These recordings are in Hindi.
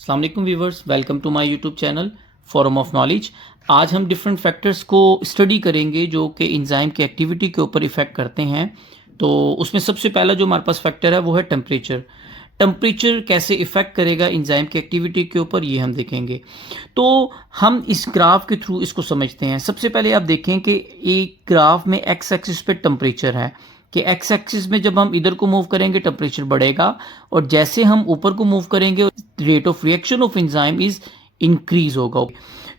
अस्सलाम वालेकुम viewers, welcome to my YouTube channel forum of knowledge. आज हम डिफरेंट फैक्टर्स को स्टडी करेंगे जो कि एंजाइम की एक्टिविटी के ऊपर इफ़ेक्ट करते हैं। तो उसमें सबसे पहला जो हमारे पास फैक्टर है वो है टेम्परेचर। टेम्परेचर कैसे इफ़ेक्ट करेगा एंजाइम की एक्टिविटी के ऊपर, ये हम देखेंगे। तो हम इस ग्राफ के थ्रू इसको समझते हैं। सबसे पहले आप देखें कि एक ग्राफ में एक्स एक्सिस पे टेम्परेचर है कि एक्स एक्सिस में जब हम इधर को मूव करेंगे टेम्परेचर बढ़ेगा, और जैसे हम ऊपर को मूव करेंगे rate of reaction of enzyme is increase होगा।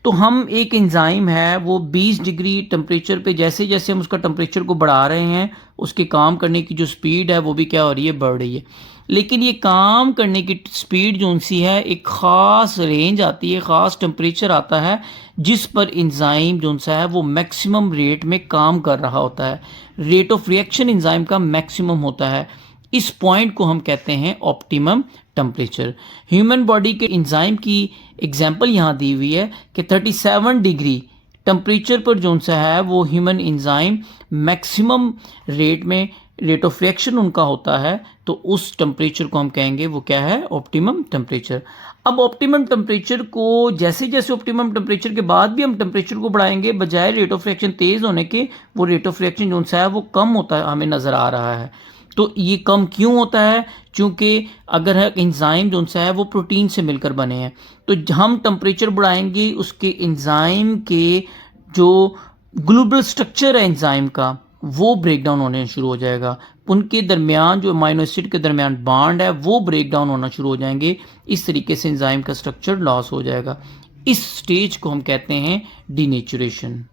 तो हम एक एंजाइम है वो 20 डिग्री टेम्परेचर पे जैसे जैसे हम उसका टेम्परेचर को बढ़ा रहे हैं, उसके काम करने की जो स्पीड है वो भी क्या हो रही है, बढ़ रही है। लेकिन ये काम करने की स्पीड जो सी है एक ख़ास रेंज आती है, ख़ास टेम्परेचर आता है जिस पर एंजाइम जो सा है वो मैक्सिमम रेट में काम कर रहा होता है। रेट ऑफ रिएक्शन एंजाइम का मैक्सिमम होता है। इस पॉइंट को हम कहते हैं ऑप्टिमम टेम्परेचर। ह्यूमन बॉडी के एंजाइम की एग्जांपल यहाँ दी हुई है कि 37 डिग्री टेम्परेचर पर जो सा है वो ह्यूमन एंजाइम मैक्सिमम रेट में रेट ऑफ रिएक्शन उनका होता है। तो उस टेम्परेचर को हम कहेंगे वो क्या है, ऑप्टिमम टेम्परेचर। अब ऑप्टिमम टेम्परेचर को जैसे जैसे ऑप्टिमम टेम्परेचर के बाद भी हम टेम्परेचर को बढ़ाएंगे, बजाय रेट ऑफ रिएक्शन तेज़ होने के वो रेट ऑफ रिएक्शन जो सा है वो कम होता है हमें नज़र आ रहा है। तो ये कम क्यों होता है? क्योंकि अगर एंजाइम जो सा है वो प्रोटीन से मिलकर बने हैं, तो हम टेम्परेचर बढ़ाएंगे उसके एंजाइम के जो ग्लोबल स्ट्रक्चर है एंजाइम का वो ब्रेक डाउन होने शुरू हो जाएगा। उनके दरमियान जो अमाइनो एसिड के दरमियान बॉन्ड है वो ब्रेक डाउन होना शुरू हो जाएंगे। इस तरीके से एंजाइम का स्ट्रक्चर लॉस हो जाएगा। इस स्टेज को हम कहते हैं डीनेचुरेशन।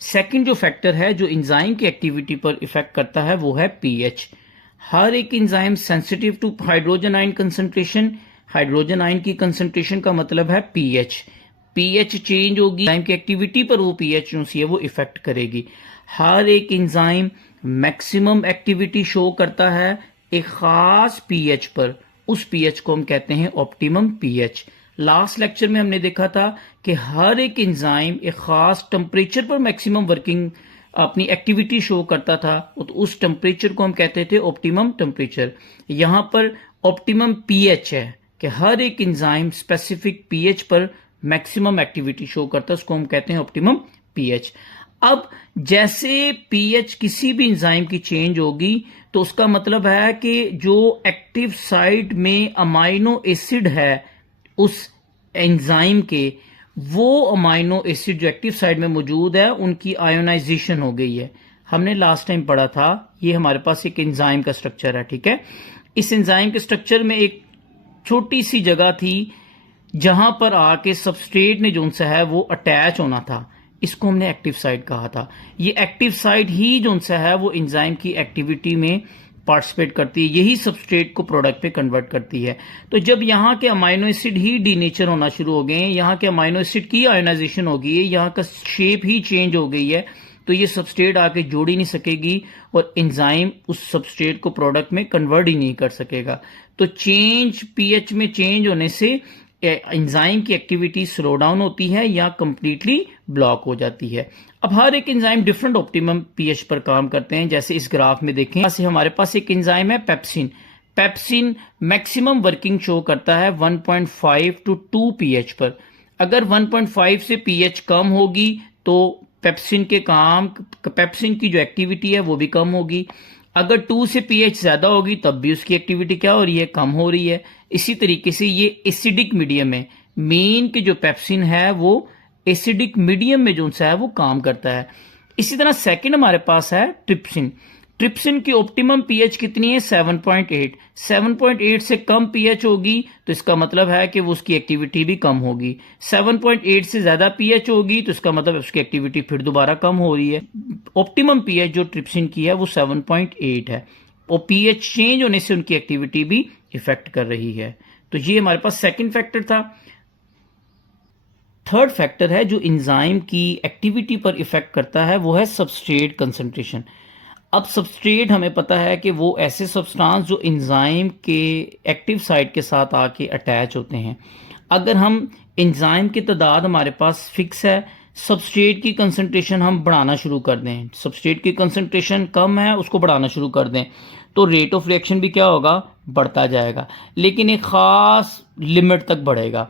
सेकंड जो फैक्टर है जो एंजाइम की एक्टिविटी पर इफेक्ट करता है वो है पीएच। हर एक enzyme sensitive to hydrogen ion concentration. Hydrogen ion की कंसंट्रेशन का मतलब है पीएच। पीएच चेंज होगी, एंजाइम की एक्टिविटी पर वो पीएच जो सी है वो इफेक्ट करेगी। हर एक एंजाइम मैक्सिमम एक्टिविटी शो करता है एक खास पीएच पर। उस पीएच को हम कहते हैं ऑप्टिमम पीएच। लास्ट लेक्चर में हमने देखा था कि हर एक एंजाइम एक खास टेम्परेचर पर मैक्सिमम वर्किंग अपनी एक्टिविटी शो करता था, तो उस टेम्परेचर को हम कहते थे ऑप्टिमम टेम्परेचर। यहां पर ऑप्टिमम पीएच है कि हर एक एंजाइम स्पेसिफिक पीएच पर मैक्सिमम एक्टिविटी शो करता है, उसको हम कहते हैं ऑप्टिमम पीएच। अब जैसे पीएच किसी भी एंजाइम की चेंज होगी तो उसका मतलब है कि जो एक्टिव साइट में अमाइनो एसिड है उस एंजाइम के, वो अमाइनो एसिड जो एक्टिव साइट में मौजूद है उनकी आयोनाइजेशन हो गई है। हमने लास्ट टाइम पढ़ा था, ये हमारे पास एक एंजाइम का स्ट्रक्चर है, ठीक है। इस एंजाइम के स्ट्रक्चर में एक छोटी सी जगह थी जहां पर आके सबस्ट्रेट ने जो सा है वो अटैच होना था, इसको हमने एक्टिव साइट कहा था। ये एक्टिव साइट ही जो सा है वो एंजाइम की एक्टिविटी में पार्टिसिपेट करती है, यही सबस्ट्रेट को प्रोडक्ट पे कन्वर्ट करती है। तो जब यहाँ के अमाइनो एसिड ही डीनेचर होना शुरू हो गए हैं, यहाँ के अमाइनो एसिड की आयोनाइजेशन हो गई है, यहाँ का शेप ही चेंज हो गई है, तो ये सबस्ट्रेट आके जोड़ ही नहीं सकेगी और एंजाइम उस सबस्ट्रेट को प्रोडक्ट में कन्वर्ट ही नहीं कर सकेगा। तो चेंज पीएच में चेंज होने से एंजाइम की एक्टिविटी स्लो डाउन होती है या कंप्लीटली ब्लॉक हो जाती है। अब हर एक एंजाइम डिफरेंट ऑप्टिमम पीएच पर काम करते हैं। जैसे इस ग्राफ में देखें, जैसे हमारे पास एक एंजाइम है pepsin. Pepsin maximum working show करता है 1.5 to 2 पीएच पर। अगर 1.5 से पीएच कम होगी तो पेप्सिन की जो एक्टिविटी है वो भी कम होगी। अगर 2 से पीएच ज्यादा होगी तब भी उसकी एक्टिविटी क्या हो रही है, कम हो रही है। इसी तरीके से ये एसिडिक मीडियम है, मेन के जो पेप्सिन है वो एसिडिक मीडियम में जो सा है वो काम करता है। इसी तरह सेकंड हमारे पास है ट्रिप्सिन। ट्रिप्सिन की ऑप्टिमम पीएच कितनी है, 7.8। 7.8 से कम पीएच होगी तो इसका मतलब है कि वो उसकी एक्टिविटी भी कम होगी। 7.8 से ज्यादा पीएच होगी तो इसका मतलब उसकी एक्टिविटी फिर दोबारा कम हो रही है। ऑप्टिमम पीएच जो ट्रिप्सिन की है वो 7.8 है, और पीएच चेंज होने से उनकी एक्टिविटी भी इफेक्ट कर रही है। तो ये हमारे पास सेकंड फैक्टर था। थर्ड फैक्टर है जो एंजाइम की एक्टिविटी पर इफेक्ट करता है वो है सबस्ट्रेट कंसंट्रेशन। अब सबस्ट्रेट हमें पता है कि वो ऐसे सब्सटेंस जो एंजाइम के एक्टिव साइट के साथ आके अटैच होते हैं। अगर हम एंजाइम की तादाद हमारे पास फिक्स है, सबस्ट्रेट की कंसंट्रेशन हम बढ़ाना शुरू कर दें, सबस्ट्रेट की कंसंट्रेशन कम है उसको बढ़ाना शुरू कर दें, तो रेट ऑफ रिएक्शन भी क्या होगा, बढ़ता जाएगा, लेकिन एक ख़ास लिमिट तक बढ़ेगा।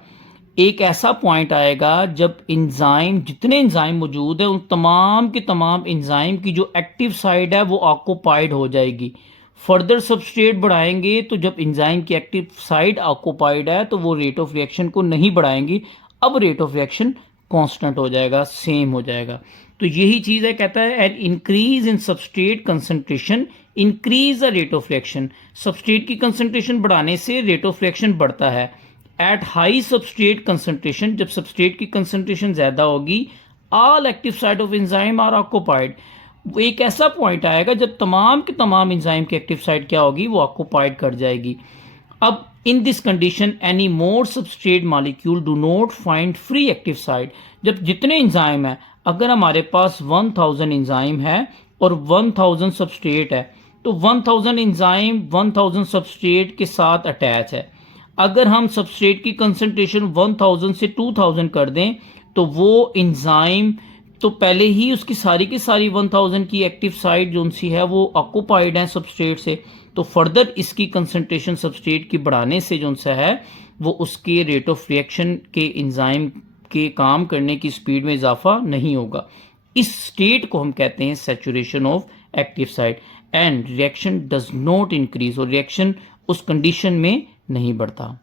एक ऐसा पॉइंट आएगा जब एंजाइम, जितने एंजाइम मौजूद है उन तमाम के तमाम एंजाइम की जो एक्टिव साइड है वो ऑक्यूपाइड हो जाएगी। फर्दर सबस्ट्रेट बढ़ाएंगे तो जब एंजाइम की एक्टिव साइड ऑक्यूपाइड है तो वो रेट ऑफ रिएक्शन को नहीं बढ़ाएंगी, अब रेट ऑफ रिएक्शन कांस्टेंट हो जाएगा, सेम हो जाएगा। तो यही चीज़ है, कहता है an increase in substrate concentration increase the rate of reaction. Substrate की कंसंट्रेशन बढ़ाने से रेट ऑफ रिएक्शन बढ़ता है। एट हाई सबस्ट्रेट कंसंट्रेशन, जब सबस्ट्रेट की कंसंट्रेशन ज़्यादा होगी, all active site of enzyme are occupied. वो एक ऐसा पॉइंट आएगा जब तमाम के तमाम एंजाइम की एक्टिव साइट क्या होगी, वो ऑक्यूपाइड कर जाएगी। अब in this condition any more substrate molecule do not find free active site. जब जितने एंजाइम है, अगर हमारे पास 1000 एंजाइम है और 1000 सबस्ट्रेट है, तो 1000 एंजाइम 1000 सबस्ट्रेट के साथ अटैच है। अगर हम सबस्ट्रेट की कंसंट्रेशन 1000 से 2000 कर दें तो वो एंजाइम तो पहले ही उसकी सारी की सारी 1000 की एक्टिव साइट जो सी है वो ऑक्यूपाइड है सबस्ट्रेट से, तो फर्दर इसकी कंसंट्रेशन सबस्ट्रेट की बढ़ाने से जो सा है वो उसके रेट ऑफ रिएक्शन के एंजाइम के काम करने की स्पीड में इजाफा नहीं होगा। इस स्टेट को हम कहते हैं saturation of active site, and reaction does not increase, और रिएक्शन उस कंडीशन में नहीं बढ़ता।